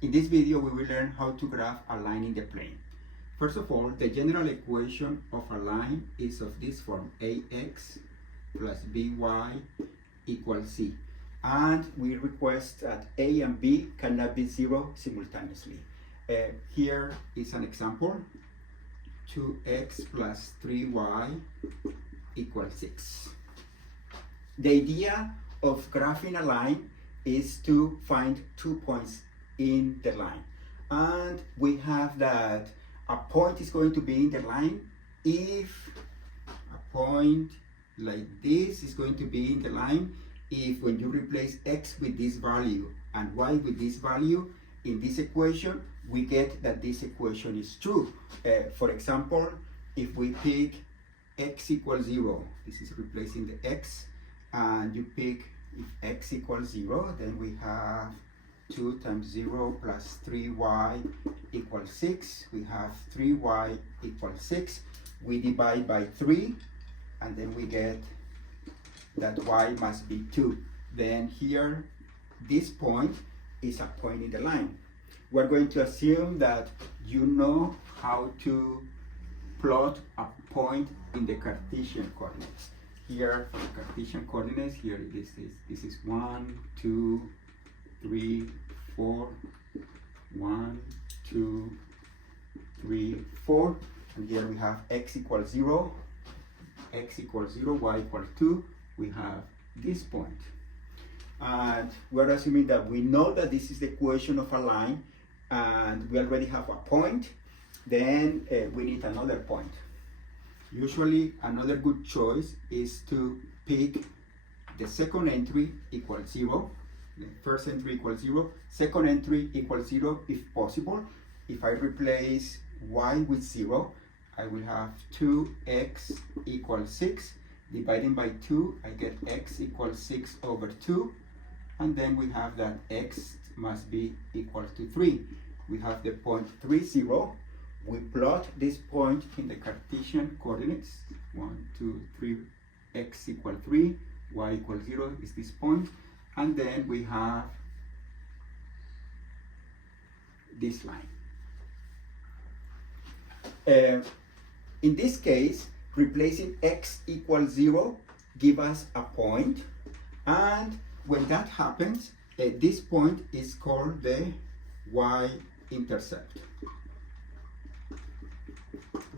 In this video, we will learn how to graph a line in the plane. First of all, the general equation of a line is of this form: ax plus by equals c. And we request that a and b cannot be zero simultaneously. Here is an example: 2x plus 3y equals 6. The idea of graphing a line is to find 2 points in the line, and we have that a point is going to be in the line if a point like this is going to be in the line if, when you replace x with this value and y with this value in this equation, we get that this equation is true. For example, if we pick x equals 0, this is replacing the x, and you pick if x equals 0, then we have 2 times 0 plus 3y equals 6. We have 3y equals 6. We divide by 3, and then we get that y must be 2. Then here, this point is a point in the line. We're going to assume that you know how to plot a point in the Cartesian coordinates. Here, for the Cartesian coordinates, here this is 1, 2, 3, 4, 1, 2, 3, 4, and here we have x equals 0, x equals 0, y equals 2. We have this point, and we're assuming that we know that this is the equation of a line, and we already have a point. Then we need another point. Usually, another good choice is to pick the second entry equals 0. The first entry equals 0, second entry equals 0 if possible. If I replace y with 0, I will have 2x equals 6. Dividing by 2, I get x equals 6 over 2. And then we have that x must be equal to 3. We have the point 3, 0. We plot this point in the Cartesian coordinates. 1, 2, 3, x equals 3, y equals 0 is this point. And then we have this line. In this case, replacing x equals 0 give us a point, and when that happens, this point is called the y-intercept.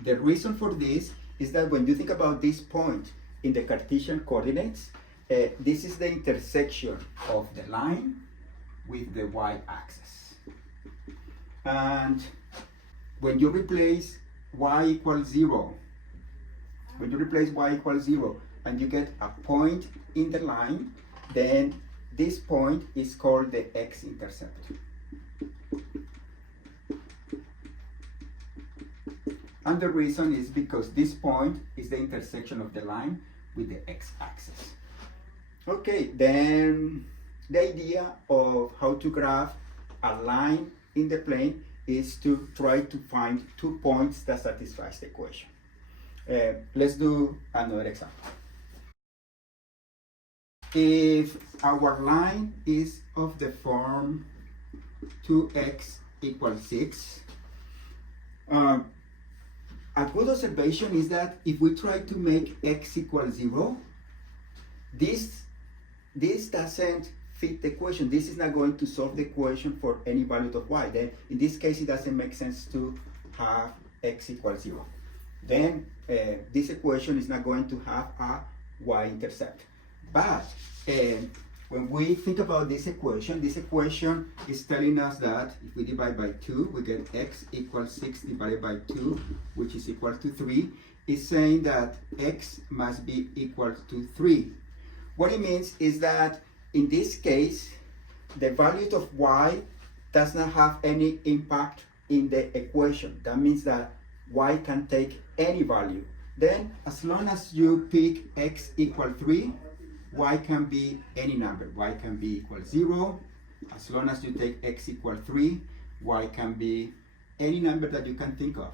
The reason for this is that when you think about this point in the Cartesian coordinates, this is the intersection of the line with the y-axis. And when you replace y equals 0, and you get a point in the line, then this point is called the x-intercept. And the reason is because this point is the intersection of the line with the x-axis. Okay, then the idea of how to graph a line in the plane is to try to find 2 points that satisfies the equation. Let's do another example. If our line is of the form 2x equals 6, a good observation is that if we try to make x equal 0, this doesn't fit the equation. This is not going to solve the equation for any value of y. Then in this case, it doesn't make sense to have x equals 0. Then this equation is not going to have a y-intercept. But when we think about this equation is telling us that if we divide by 2, we get x equals 6 divided by 2, which is equal to 3. It's saying that x must be equal to 3. What it means is that in this case, the value of y does not have any impact in the equation. That means that y can take any value. Then, as long as you pick x equal 3, y can be any number. Y can be equal 0. As long as you take x equal 3, y can be any number that you can think of.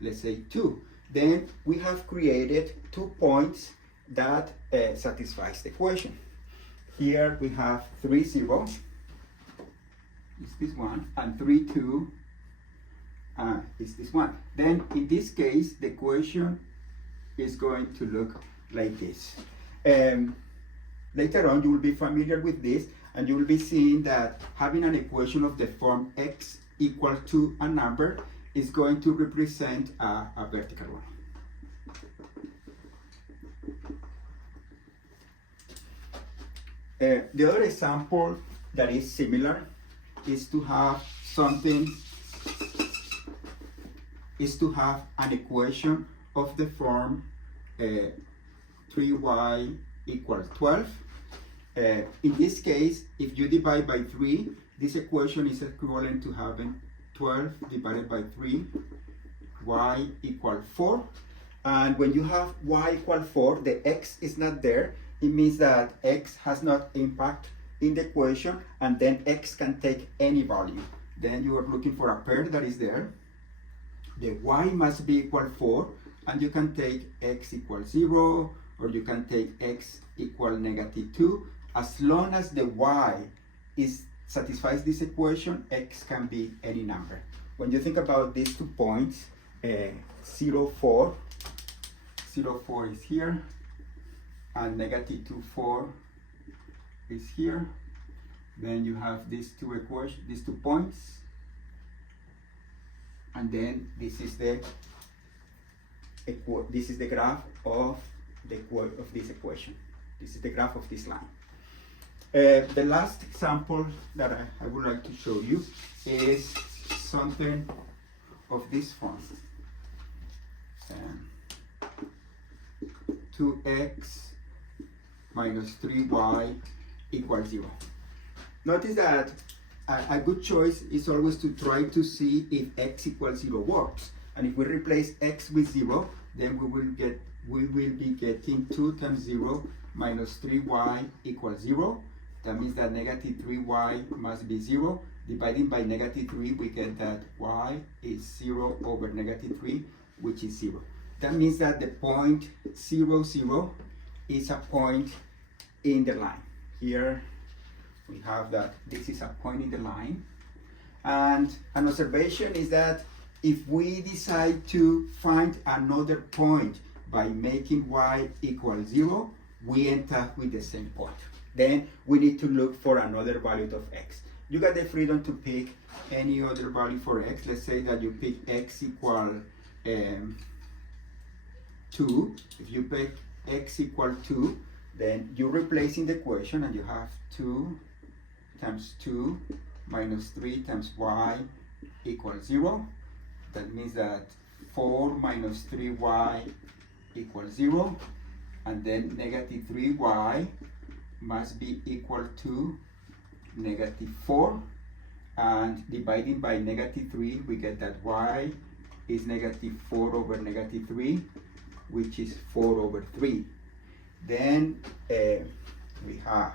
Let's say 2. Then we have created 2 points that satisfies the equation. Here we have 3, 0. is this one, and 3, 2 is this one. Then in this case, the equation is going to look like this. Later on, you will be familiar with this, and you will be seeing that having an equation of the form x equal to a number is going to represent a vertical one. The other example that is similar is to have an equation of the form 3y equals 12. In this case, if you divide by 3, this equation is equivalent to having 12 divided by 3, y equals 4. And when you have y equals 4, the x is not there. It means that x has not impact in the equation, and then x can take any value. Then you are looking for a pair that is there. The y must be equal 4, and you can take x equals 0, or you can take x equal -2. As long as the y satisfies this equation, x can be any number. When you think about these 2 points, 0, 4 is here, and -2, 4 is here. Then you have these two points, and then this is the graph of this equation. This is the graph of this line. The last example that I would like to show you is something of this form. 2x minus 3y equals 0. Notice that a good choice is always to try to see if x equals 0 works. And if we replace x with 0, then we will be getting 2 times 0 minus 3y equals 0. That means that -3y must be 0. Dividing by -3, we get that y is 0 over -3, which is 0. That means that the point 0, 0 is a point in the line. Here we have that this is a point in the line. And an observation is that if we decide to find another point by making y equal 0, we end up with the same point. Then we need to look for another value of x. You got the freedom to pick any other value for x. Let's say that you pick x equal 2. If you pick x equal 2, then you replace in the equation and you have 2 times 2 minus 3 times y equals 0. That means that 4 minus 3y equals 0. And then -3y must be equal to -4. And dividing by -3, we get that y is -4 over -3, which is 4 over 3. Then we have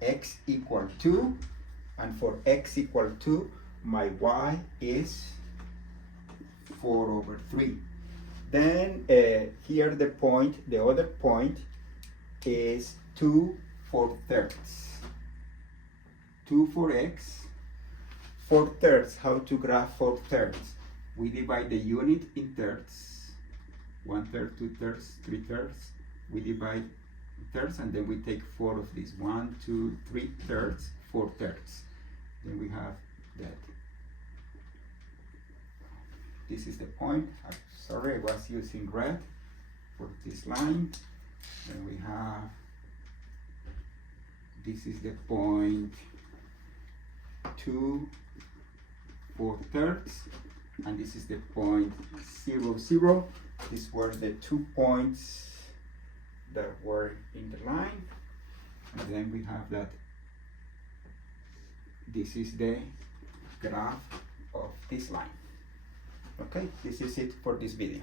x equal 2, and for x equal 2, my y is 4 over 3. Then here the other point is 2 4/3. 2 for x. 4/3, how to graph 4/3? We divide the unit in thirds. 1/3, 2/3, 3/3. We divide thirds, and then we take 4 of these. 1, 2, 3/3, 4/3. Then we have that. This is the point. Sorry, I was using red for this line. Then we have, this is the point 2 4/3, and this is the point 0, 0. These were the 2 points that were in the line. And then we have that this is the graph of this line. Okay, this is it for this video.